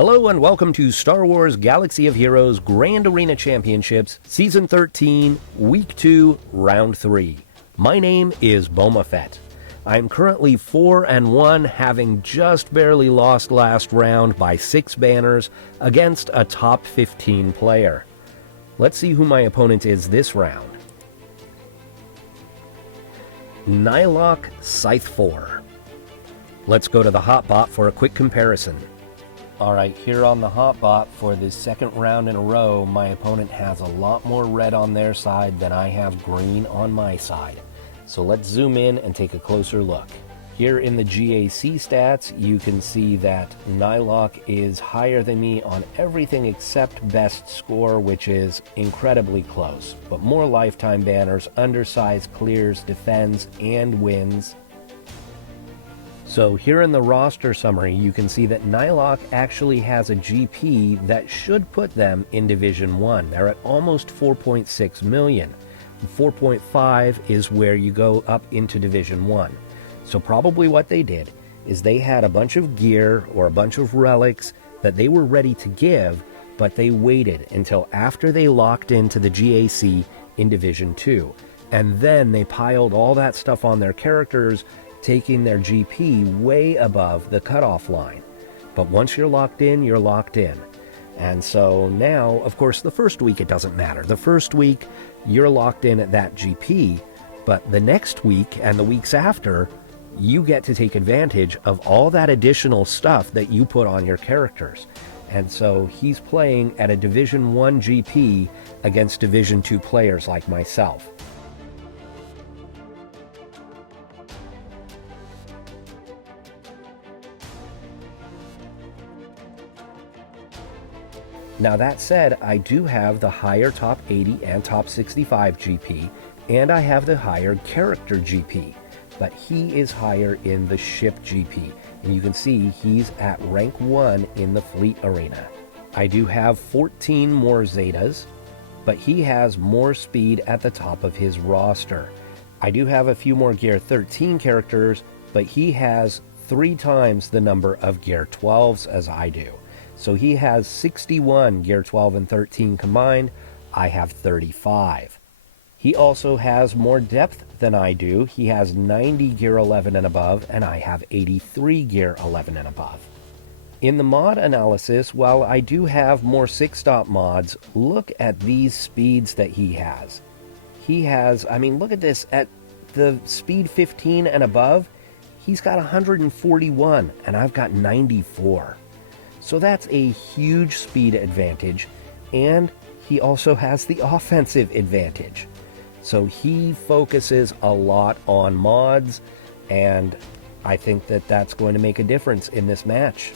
Hello and welcome to Star Wars Galaxy of Heroes Grand Arena Championships, Season 13, Week 2, Round 3. My name is Boma Fett. I'm currently 4-1, having just barely lost last round by 6 banners against a top 15 player. Let's see who my opponent is this round. Niloc Sythfor. Let's go to the hotbot for a quick comparison. Alright, here on the hotbot for this second round in a row, my opponent has a lot more red on their side than I have green on my side. So let's zoom in and take a closer look. Here in the GAC stats, you can see that Niloc is higher than me on everything except best score, which is incredibly close. But more lifetime banners, undersized clears, defends, and wins. So here in the roster summary, you can see that Niloc actually has a GP that should put them in Division 1. They're at almost 4.6 million. 4.5 is where you go up into Division 1. So probably what they did is they had a bunch of gear or a bunch of relics that they were ready to give, but they waited until after they locked into the GAC in Division 2. And then they piled all that stuff on their characters, taking their GP way above the cutoff line. But once you're locked in, you're locked in. And so now, of course, the first week it doesn't matter. The first week, you're locked in at that GP, but the next week and the weeks after, you get to take advantage of all that additional stuff that you put on your characters. And so he's playing at a Division 1 GP against Division 2 players like myself. Now that said, I do have the higher top 80 and top 65 GP, and I have the higher character GP, but he is higher in the ship GP, and you can see he's at rank 1 in the fleet arena. I do have 14 more Zetas, but he has more speed at the top of his roster. I do have a few more Gear 13 characters, but he has 3 times the number of Gear 12s as I do. So he has 61 Gear 12 and 13 combined. I have 35. He also has more depth than I do. He has 90 Gear 11 and above, and I have 83 Gear 11 and above. In the mod analysis, while I do have more 6-stop mods, look at these speeds that he has. He has, I mean, look at this. At the speed 15 and above, he's got 141, and I've got 94. So that's a huge speed advantage, and he also has the offensive advantage. So he focuses a lot on mods, and I think that that's going to make a difference in this match.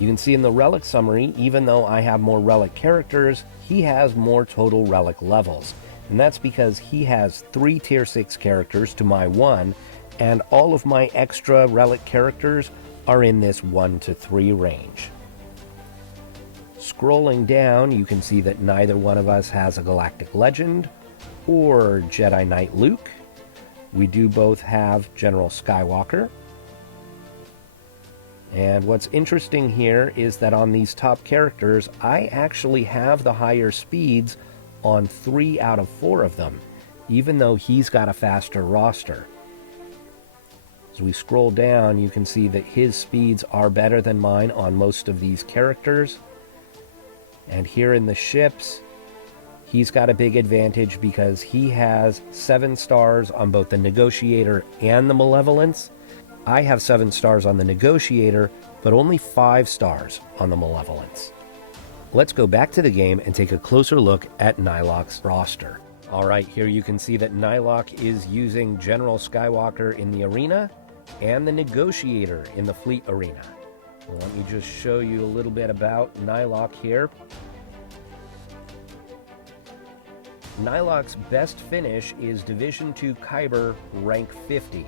You can see in the relic summary, even though I have more relic characters, he has more total relic levels. And that's because he has 3 tier 6 characters to my 1, and all of my extra relic characters are in this 1 to 3 range. Scrolling down, you can see that neither one of us has a Galactic Legend or Jedi Knight Luke. We do both have General Skywalker. And what's interesting here is that on these top characters, I actually have the higher speeds on 3 out of 4 of them, even though he's got a faster roster. As we scroll down, you can see that his speeds are better than mine on most of these characters. And here in the ships, he's got a big advantage because he has 7 stars on both the Negotiator and the Malevolence. I have 7 stars on the Negotiator, but only 5 stars on the Malevolence. Let's go back to the game and take a closer look at Niloc's roster. Alright, here you can see that Niloc is using General Skywalker in the arena and the Negotiator in the fleet arena. Let me just show you a little bit about Niloc here. Niloc's best finish is Division 2 Kyber rank 50.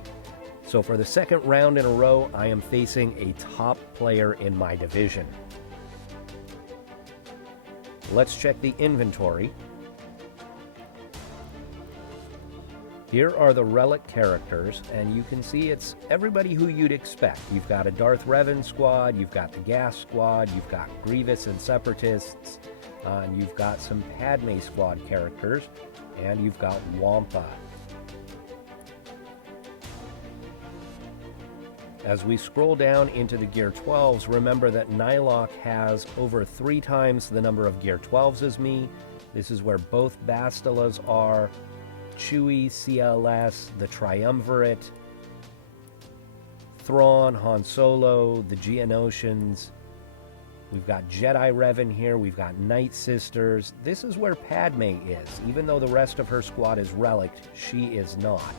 So for the second round in a row, I am facing a top player in my division. Let's check the inventory. Here are the relic characters, and you can see it's everybody who you'd expect. You've got a Darth Revan squad, you've got the Gas squad, you've got Grievous and Separatists, and you've got some Padme squad characters, and you've got Wampa. As we scroll down into the Gear 12s, remember that Niloc has over 3 times the number of Gear 12s as me. This is where both Bastilas are. Chewie, CLS, the Triumvirate, Thrawn, Han Solo, the Geonosians. We've got Jedi Revan here, we've got Night Sisters. This is where Padme is. Even though the rest of her squad is relicked, she is not.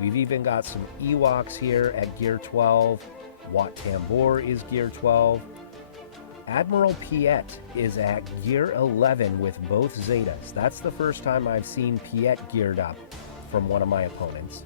We've even got some Ewoks here at Gear 12. Wat Tambor is Gear 12. Admiral Piet is at Gear 11 with both Zetas. That's the first time I've seen Piet geared up from one of my opponents.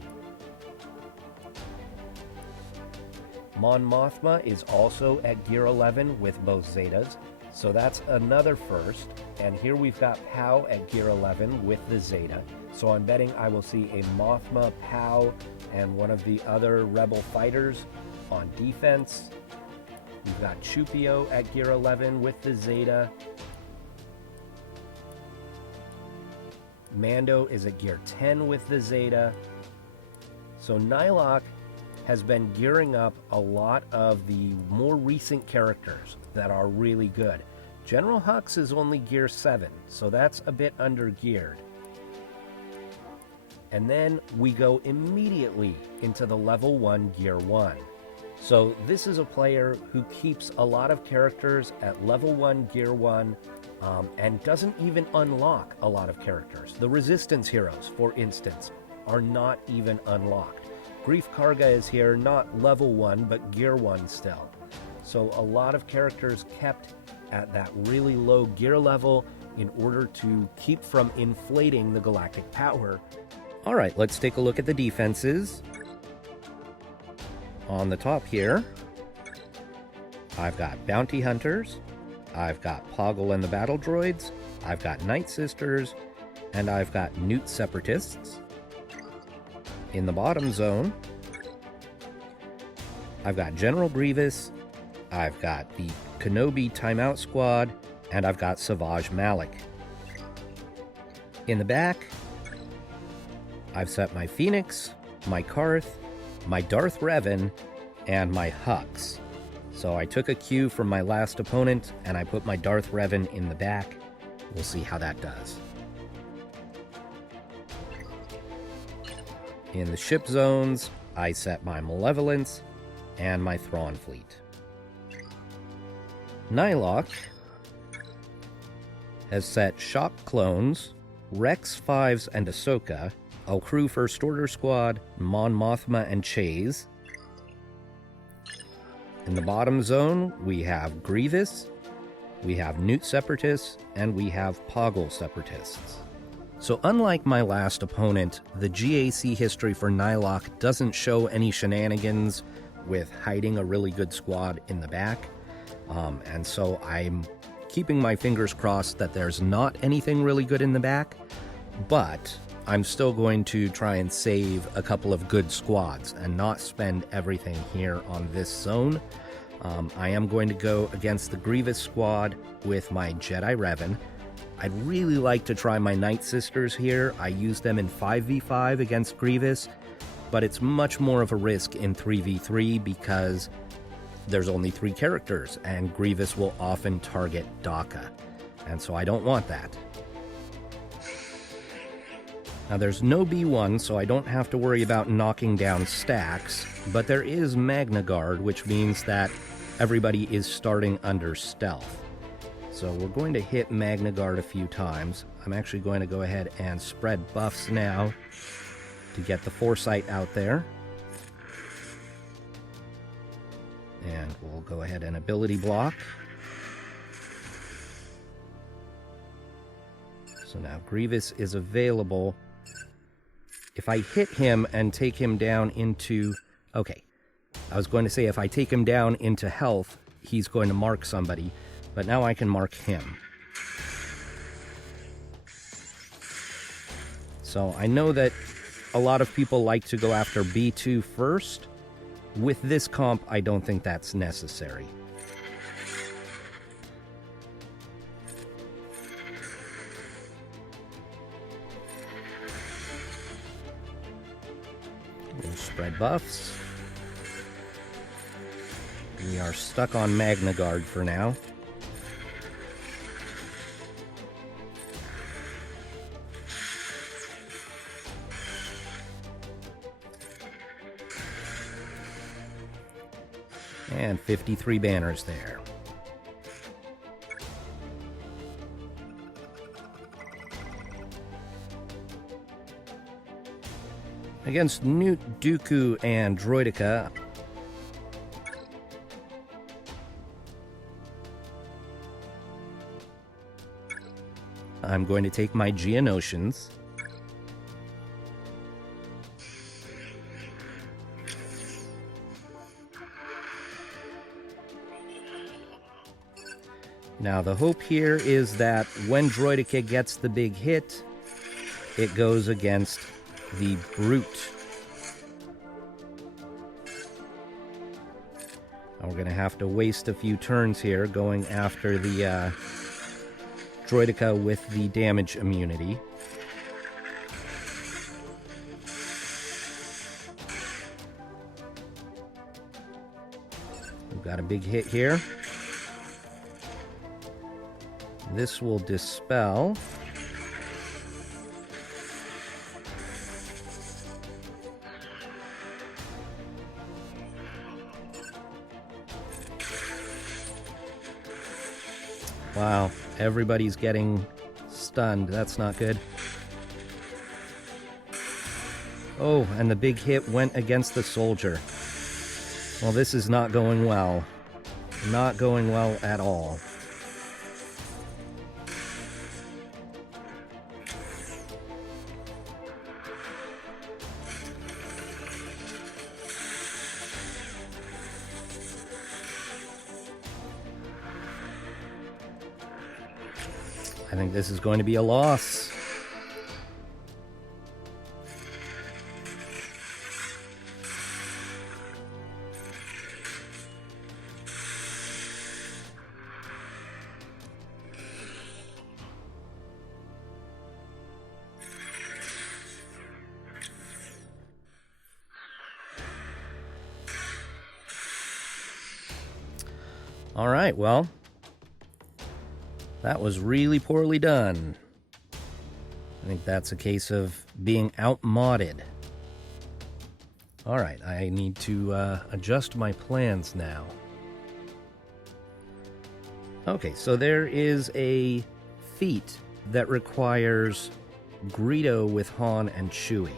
Mon Mothma is also at Gear 11 with both Zetas, so that's another first. And here we've got Pow at Gear 11 with the Zeta. So I'm betting I will see a Mothma, Pow, and one of the other Rebel fighters on defense. We've got Chupio at Gear 11 with the Zeta. Mando is at Gear 10 with the Zeta. So Niloc has been gearing up a lot of the more recent characters that are really good. General Hux is only Gear 7, so that's a bit under-geared. And then we go immediately into the Level 1 Gear 1. So this is a player who keeps a lot of characters at Level 1 Gear 1 and doesn't even unlock a lot of characters. The Resistance heroes, for instance, are not even unlocked. Grief Karga is here, not Level 1, but Gear 1 still. So a lot of characters kept at that really low gear level in order to keep from inflating the galactic power. All right, let's take a look at the defenses. On the top here, I've got Bounty Hunters, I've got Poggle and the Battle Droids, I've got Night Sisters, and I've got Newt Separatists. In the bottom zone, I've got General Grievous, I've got the Kenobi Timeout Squad, and I've got Savage Malik. In the back, I've set my Phoenix, my Karth, my Darth Revan, and my Hux. So I took a cue from my last opponent and I put my Darth Revan in the back. We'll see how that does. In the ship zones, I set my Malevolence and my Thrawn fleet. Niloc has set Shop Clones, Rex 5s and Ahsoka, a Crew First Order Squad, Mon Mothma and Chase. In the bottom zone, we have Grievous, we have Newt Separatists, and we have Poggle Separatists. So unlike my last opponent, the GAC history for Niloc doesn't show any shenanigans with hiding a really good squad in the back. And so I'm keeping my fingers crossed that there's not anything really good in the back, but I'm still going to try and save a couple of good squads and not spend everything here on this zone. I am going to go against the Grievous squad with my Jedi Revan. I'd really like to try my Night Sisters here. I use them in 5v5 against Grievous, but it's much more of a risk in 3v3 because there's only 3 characters and Grievous will often target Daka, and so I don't want that. Now there's no B1, so I don't have to worry about knocking down stacks, but there is Magna Guard, which means that everybody is starting under stealth. So we're going to hit Magna Guard a few times. I'm actually going to go ahead and spread buffs now to get the Foresight out there. And we'll go ahead and ability block. So now Grievous is available. If I hit him and take him down into... Okay, I was going to say if I take him down into health, he's going to mark somebody, but now I can mark him. So I know that a lot of people like to go after B2 first. With this comp, I don't think that's necessary. We'll spread buffs. We are stuck on Magna Guard for now. And 53 banners there. Against Newt, Dooku, and Droideka, I'm going to take my Geonosians. Now, the hope here is that when Droideka gets the big hit, it goes against the Brute. We're going to have to waste a few turns here going after the Droideka with the damage immunity. We've got a big hit here. This will dispel. Wow, everybody's getting stunned. That's not good. Oh, and the big hit went against the soldier. Well, this is not going well. Not going well at all. I think this is going to be a loss. All right, well, that was really poorly done. I think that's a case of being outmodded. All right, I need to adjust my plans now. Okay, so there is a feat that requires Greedo with Han and Chewie.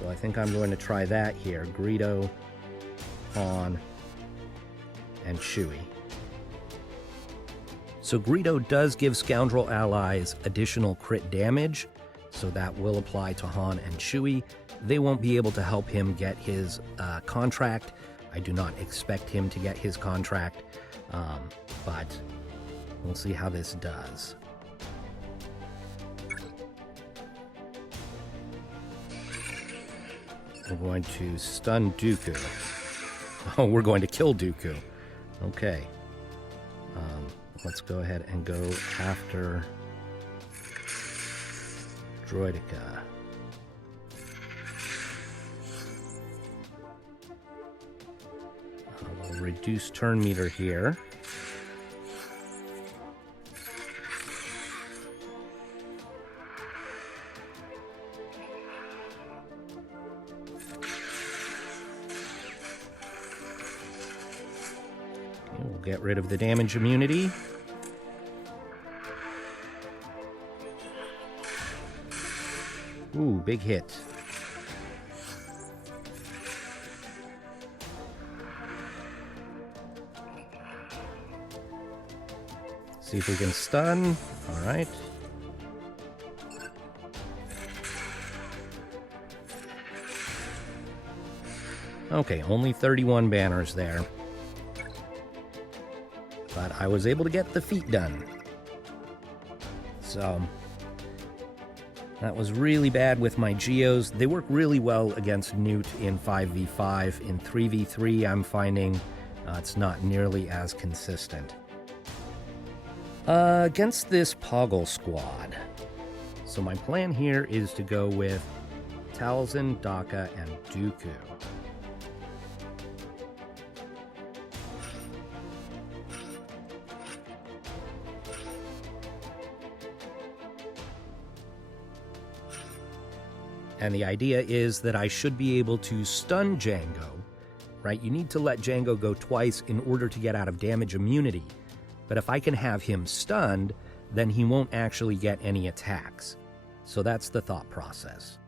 So I think I'm going to try that here. Greedo, Han, and Chewie. So Greedo does give Scoundrel allies additional crit damage, so that will apply to Han and Chewie. They won't be able to help him get his contract. I do not expect him to get his contract, but we'll see how this does. We're going to stun Dooku. Oh, we're going to kill Dooku. Okay. Let's go ahead and go after Droideka. We'll reduce turn meter here. We'll get rid of the damage immunity. Ooh, big hit. See if we can stun. All right. Okay, only 31 banners there. But I was able to get the feat done. So that was really bad with my Geos. They work really well against Newt in 5v5. In 3v3, I'm finding it's not nearly as consistent. Against this Poggle squad. So my plan here is to go with Talzin, Daka, and Dooku. And the idea is that I should be able to stun Jango, right? You need to let Jango go twice in order to get out of damage immunity. But if I can have him stunned, then he won't actually get any attacks. So that's the thought process.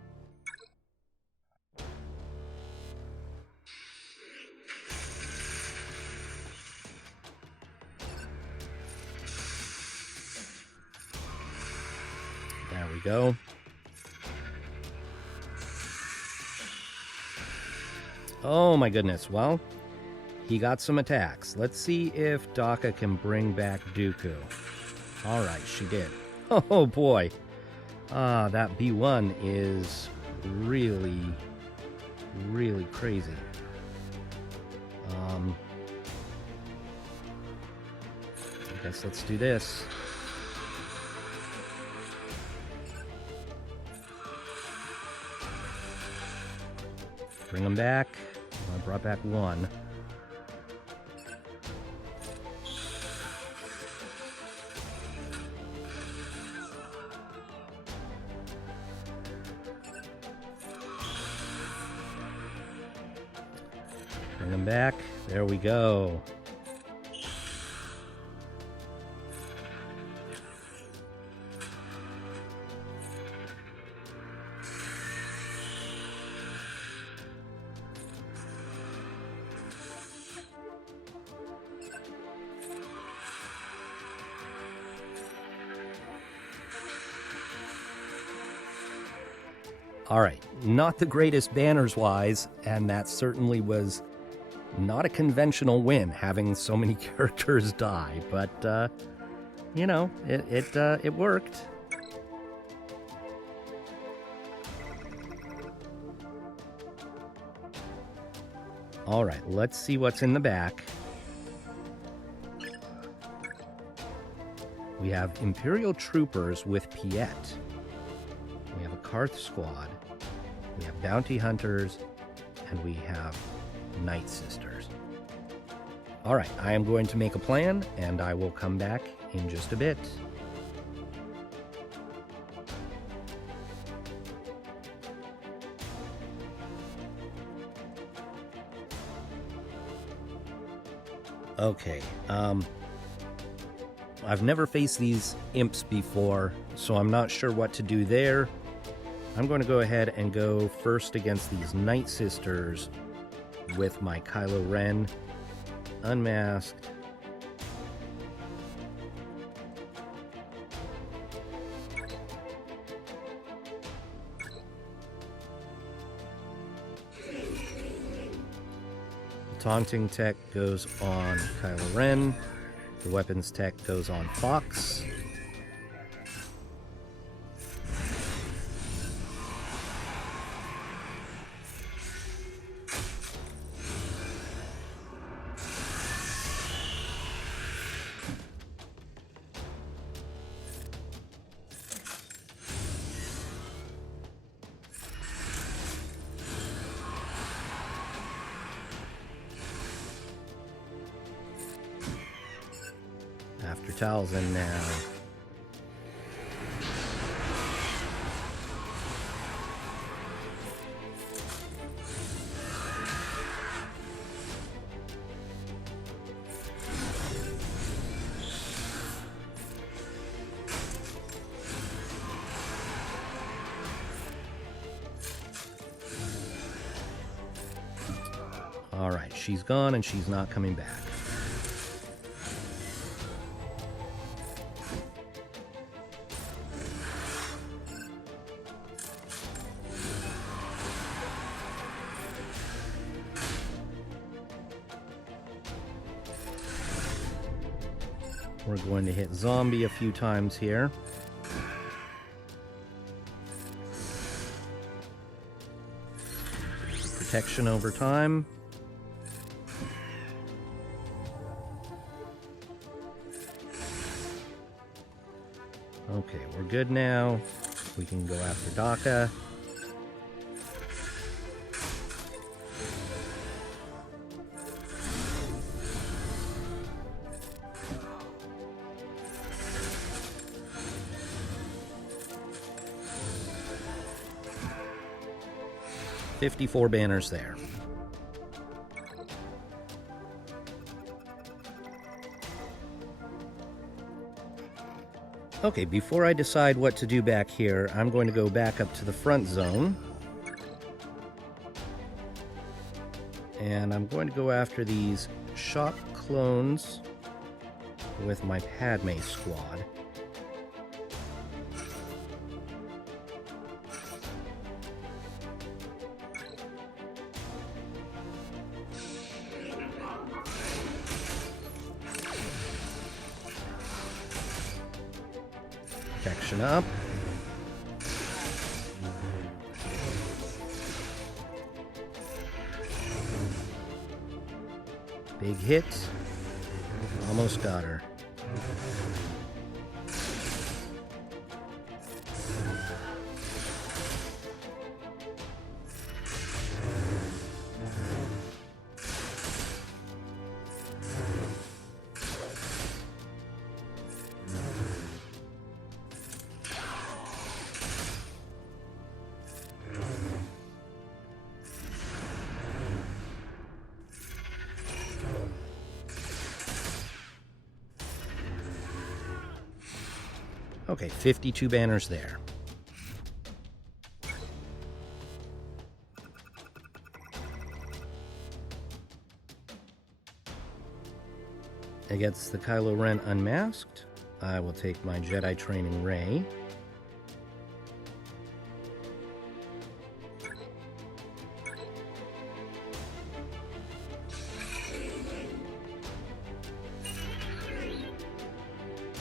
There we go. Oh my goodness, well, he got some attacks. Let's see if Daka can bring back Dooku. Alright, she did. Oh boy. That B1 is really, really crazy. I guess let's do this. Bring him back. I brought back one. Bring him back. There we go. Alright, not the greatest banners-wise, and that certainly was not a conventional win, having so many characters die, but, you know, it worked. Alright, let's see what's in the back. We have Imperial Troopers with Piet. We have a Karth squad. We have Bounty Hunters. And we have Night Sisters. Alright, I am going to make a plan, and I will come back in just a bit. Okay, I've never faced these imps before, so I'm not sure what to do there. I'm going to go ahead and go first against these Night Sisters with my Kylo Ren, unmasked. The taunting tech goes on Kylo Ren. The weapons tech goes on Fox. After Talzin now. All right, she's gone and she's not coming back. We're going to hit zombie a few times here. protection over time. Okay, we're good now. We can go after Daka. $54 banners there. Okay, before I decide what to do back here, I'm going to go back up to the front zone. And I'm going to go after these shop clones with my Padme squad. Protection up. Big hit. Almost got her. Okay, 52 banners there. Against the Kylo Ren unmasked, I will take my Jedi Training Ray.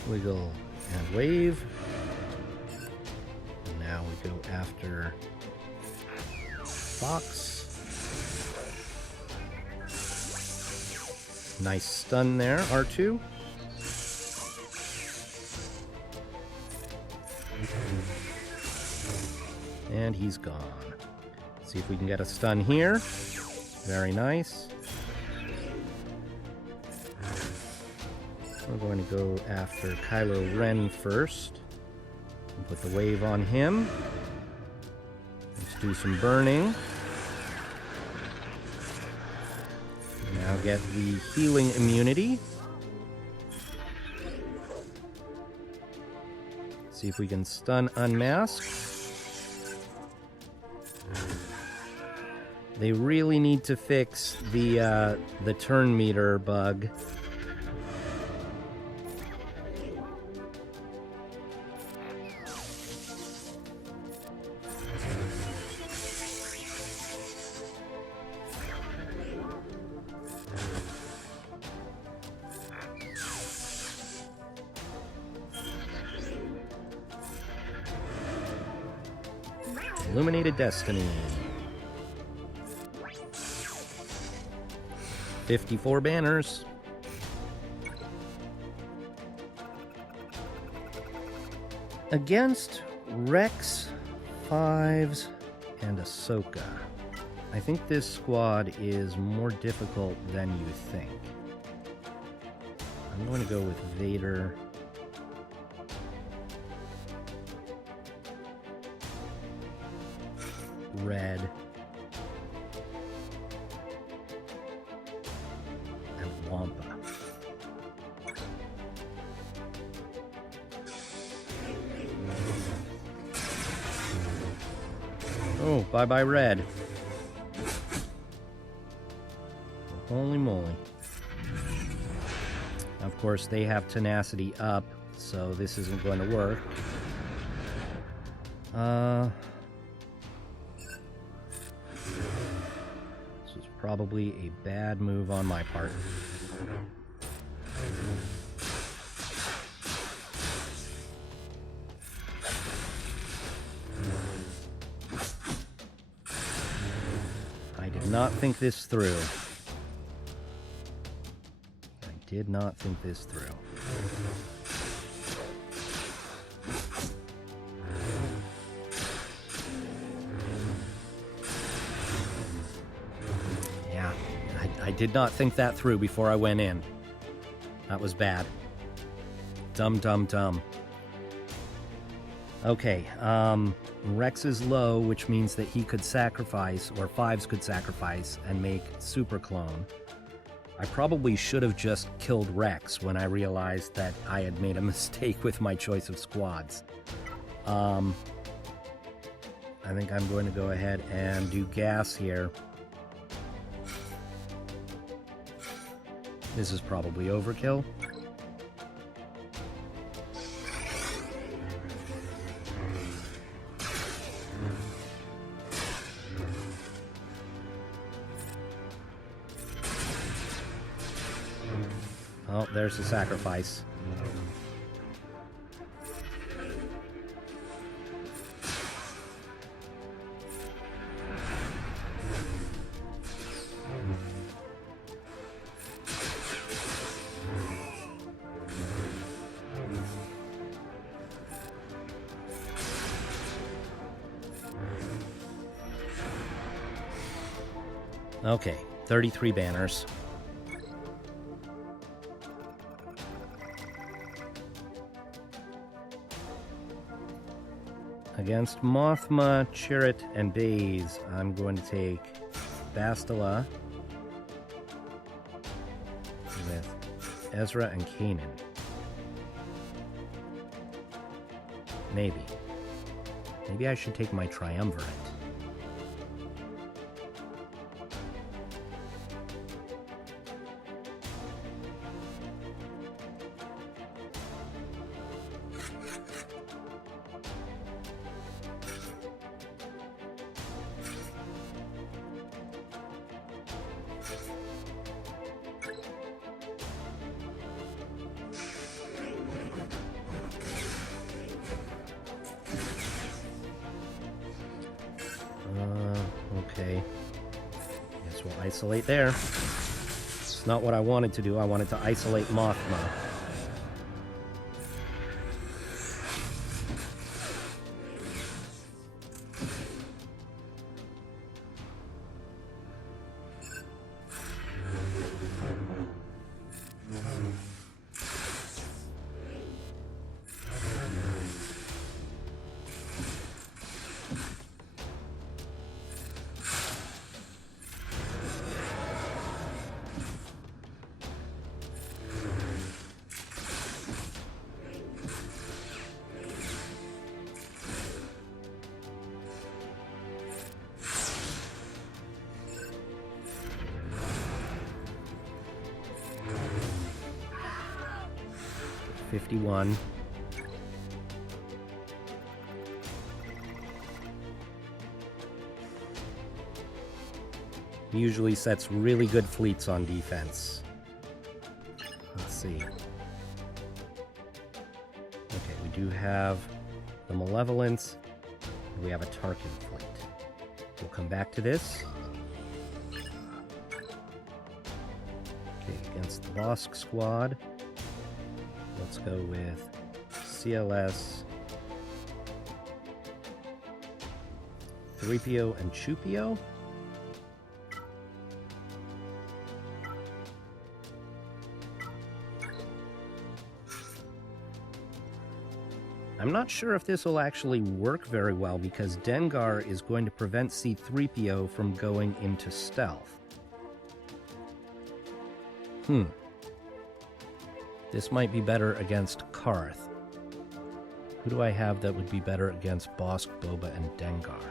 Wiggle and wave. And now we go after Fox. Nice stun there, R2. And he's gone. Let's see if we can get a stun here. Very nice. We're going to go after Kylo Ren first. And put the wave on him. Let's do some burning. Now get the healing immunity. See if we can stun unmask. They really need to fix the turn meter bug. Illuminated Destiny. 54 banners. Against Rex, Fives, and Ahsoka. I think this squad is more difficult than you think. I'm going to go with Vader. Red. And Wampa. Oh, bye-bye Red. Holy moly. Of course, they have tenacity up, so this isn't going to work. This was probably a bad move on my part. not think this through. I did not think this through. Yeah, I did not think that through before I went in. That was bad. Dumb, dumb, dumb. Okay, Rex is low, which means that he could sacrifice, or Fives could sacrifice, and make Super Clone. I probably should have just killed Rex when I realized that I had made a mistake with my choice of squads. I think I'm going to go ahead and do gas here. This is probably overkill. Oh, there's the sacrifice. Okay, 33 banners. Against Mothma, Chirrut, and Baze, I'm going to take Bastila with Ezra and Kanan. Maybe. Maybe I should take my Triumvirate. Okay. Guess we'll isolate there. It's not what I wanted to do. I wanted to isolate Mothma. $51. He usually sets really good fleets on defense. Let's see. Okay, we do have the Malevolence. We have a Tarkin fleet. We'll come back to this. Okay, against the Bosk squad. Let's go with CLS, 3PO, and Chupio. I'm not sure if this will actually work very well because Dengar is going to prevent C-3PO from going into stealth. This might be better against Karth. Who do I have that would be better against Bosk, Boba, and Dengar?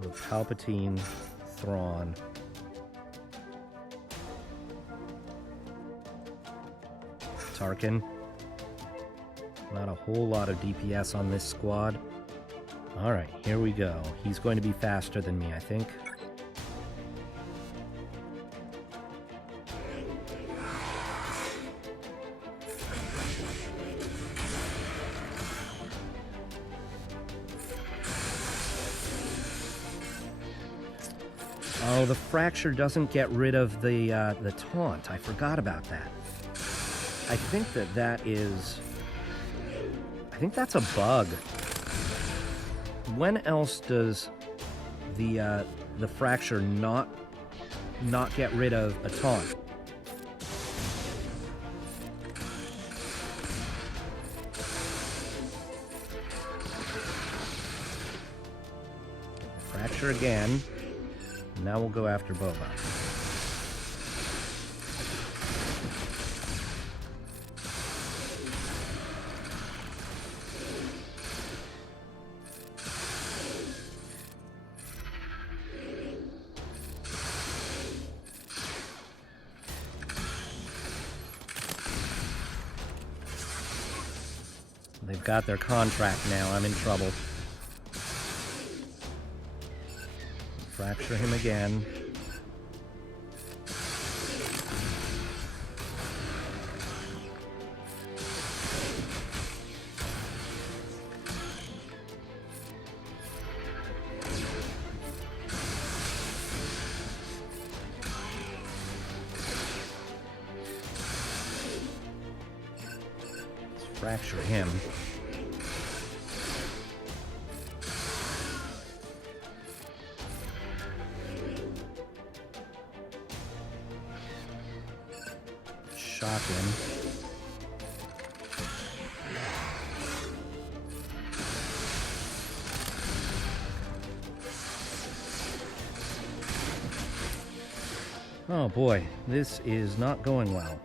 With Palpatine, Thrawn. Tarkin. Not a whole lot of DPS on this squad. Alright, here we go. He's going to be faster than me, I think. Oh, the fracture doesn't get rid of the taunt. I forgot about that. I think that is... I think that's a bug. When else does the fracture not get rid of a taunt? Fracture again. Now we'll go after Boma. They've got their contract now. I'm in trouble. Fracture him again. Let's fracture him. Shock him. Oh boy, this is not going well.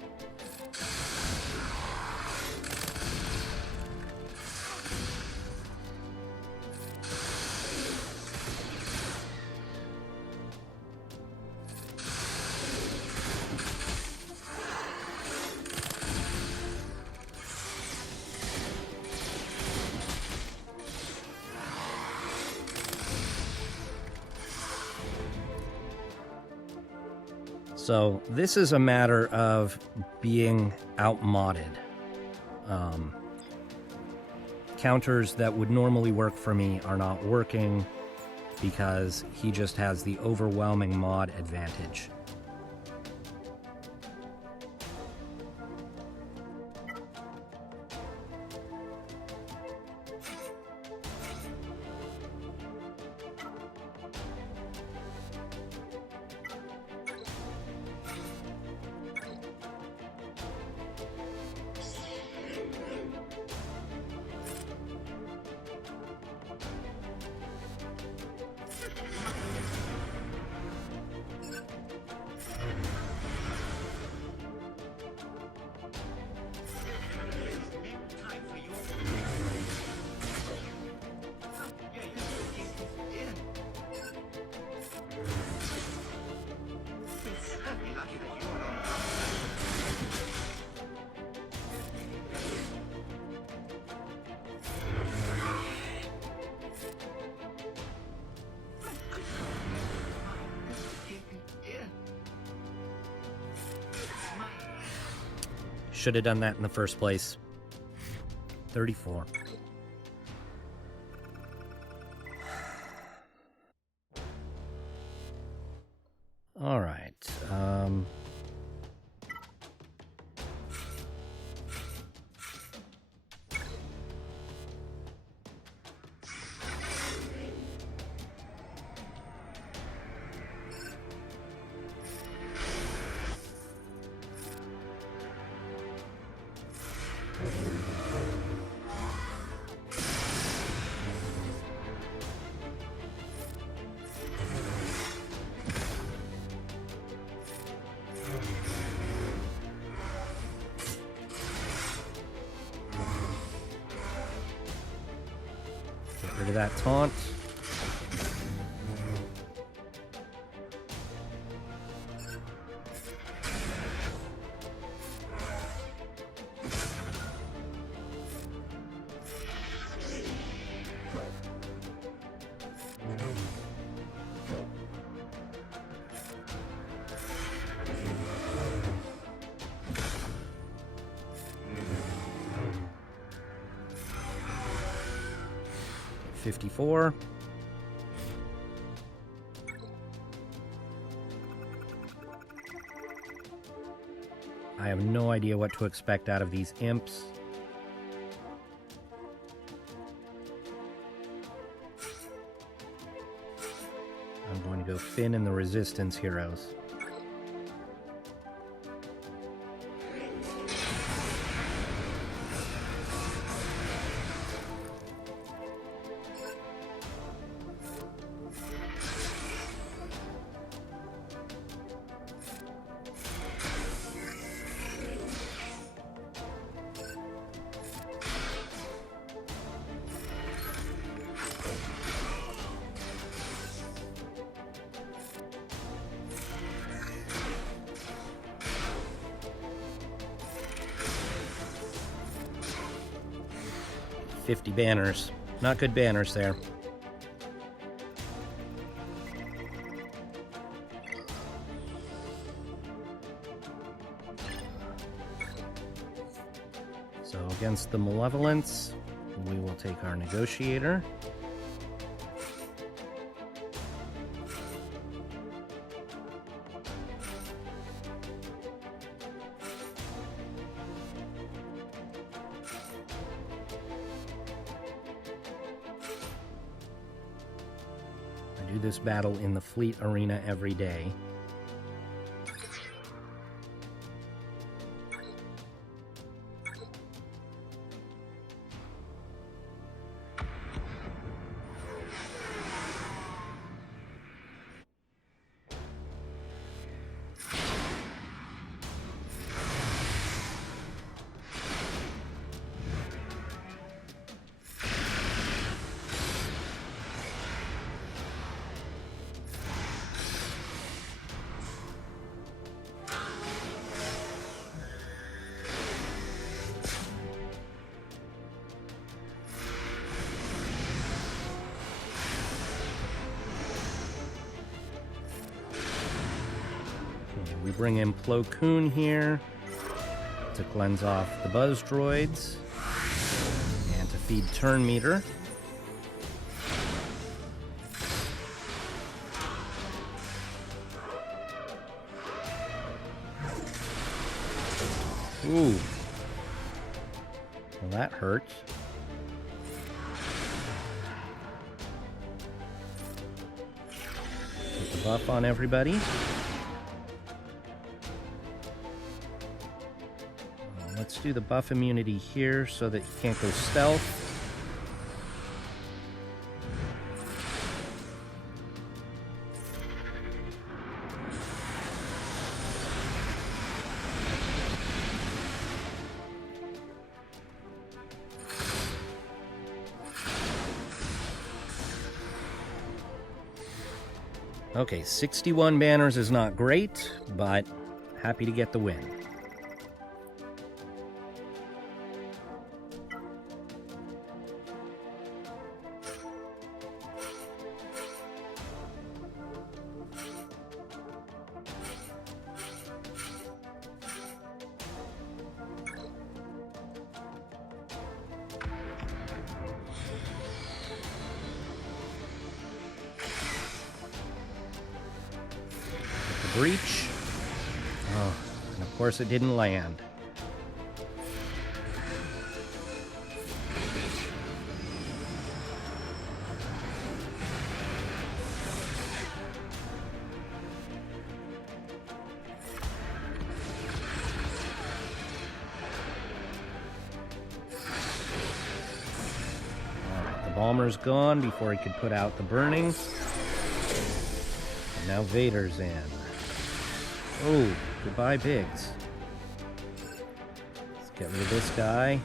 So this is a matter of being outmodded. Counters that would normally work for me are not working because he just has the overwhelming mod advantage. Should have done that in the first place. 34. All right. Get rid of that taunt. $54. I have no idea what to expect out of these imps. I'm going to go Finn and the Resistance heroes. $50 banners. Not good banners there. So against the Malevolence, we will take our Negotiator. I do this battle in the Fleet Arena every day. We bring in Plo Koon here to cleanse off the Buzz Droids and to feed Turn Meter. Ooh. Well, that hurts. Put the buff on everybody. Let's do the buff immunity here so that he can't go stealth. Okay, 61 banners is not great, but happy to get the win. Breach. Oh, and of course it didn't land. Alright, the bomber's gone before he could put out the burning. And now Vader's in. Oh, goodbye, Biggs. Let's get rid of this guy.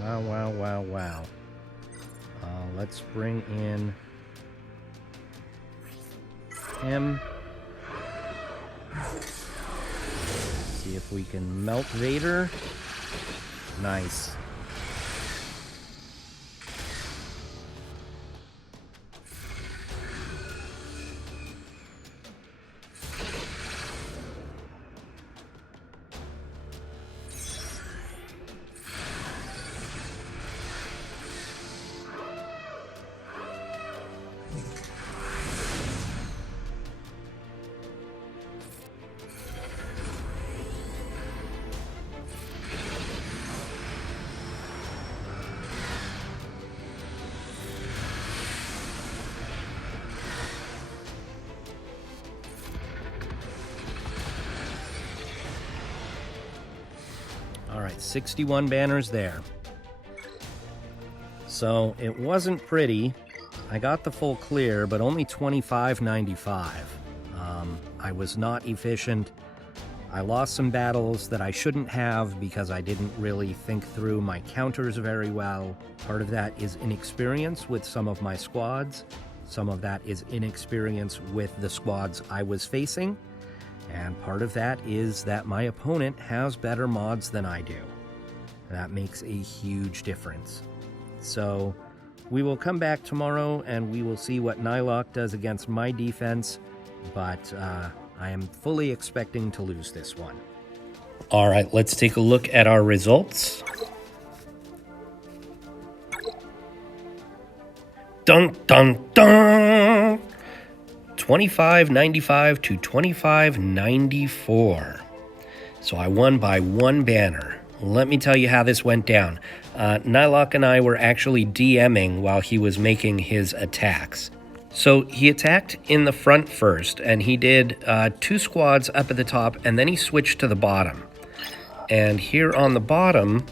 Wow, wow, wow, wow. Let's bring in him. See if we can melt Vader. Nice. 61 banners there. So it wasn't pretty. I got the full clear, but only 25.95. I was not efficient. I lost some battles that I shouldn't have because I didn't really think through my counters very well. Part of that is inexperience with some of my squads. Some of that is inexperience with the squads I was facing. And part of that is that my opponent has better mods than I do. That makes a huge difference. So we will come back tomorrow and we will see what Niloc does against my defense, but I am fully expecting to lose this one. All right, let's take a look at our results. Dun, dun, dun! 25.95 to 25.94. So I won by 1 banner. Let me tell you how this went down. Niloc and I were actually DMing while he was making his attacks. So he attacked in the front first, and he did 2 squads up at the top, and then he switched to the bottom. And here on the bottom,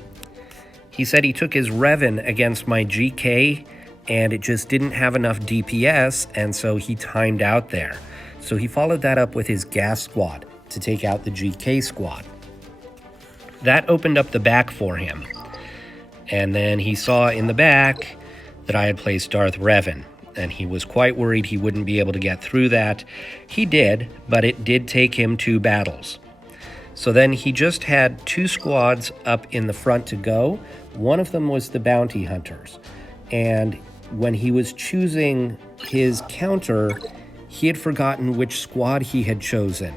he said he took his Revan against my GK, and it just didn't have enough DPS, and so he timed out there. So he followed that up with his gas squad to take out the GK squad. That opened up the back for him. And then he saw in the back that I had placed Darth Revan, and he was quite worried he wouldn't be able to get through that. He did, but it did take him 2 battles. So then he just had 2 squads up in the front to go. One of them was the bounty hunters. And when he was choosing his counter, he had forgotten which squad he had chosen.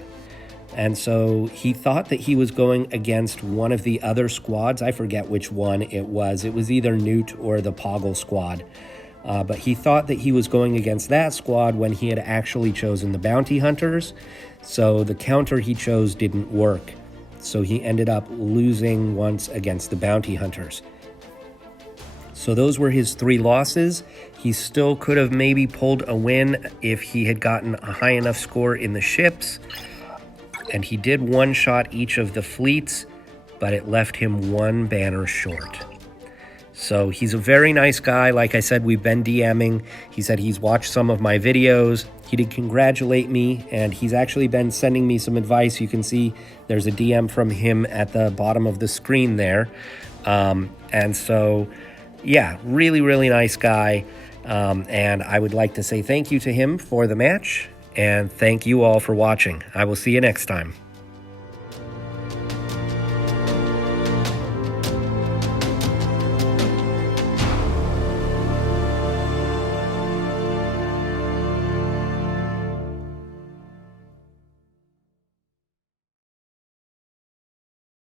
And so he thought that he was going against one of the other squads. I forget which one it was. It was either Newt or the Poggle squad. But he thought that he was going against that squad when he had actually chosen the bounty hunters. So the counter he chose didn't work. So he ended up losing once against the bounty hunters. So those were his 3 losses. He still could have maybe pulled a win if he had gotten a high enough score in the ships. And he did one-shot each of the fleets, but it left him 1 banner short. So he's a very nice guy. Like I said, we've been DMing. He said he's watched some of my videos. He did congratulate me, and he's actually been sending me some advice. You can see there's a DM from him at the bottom of the screen there. And so, yeah, really, really nice guy. And I would like to say thank you to him for the match. And thank you all for watching. I will see you next time.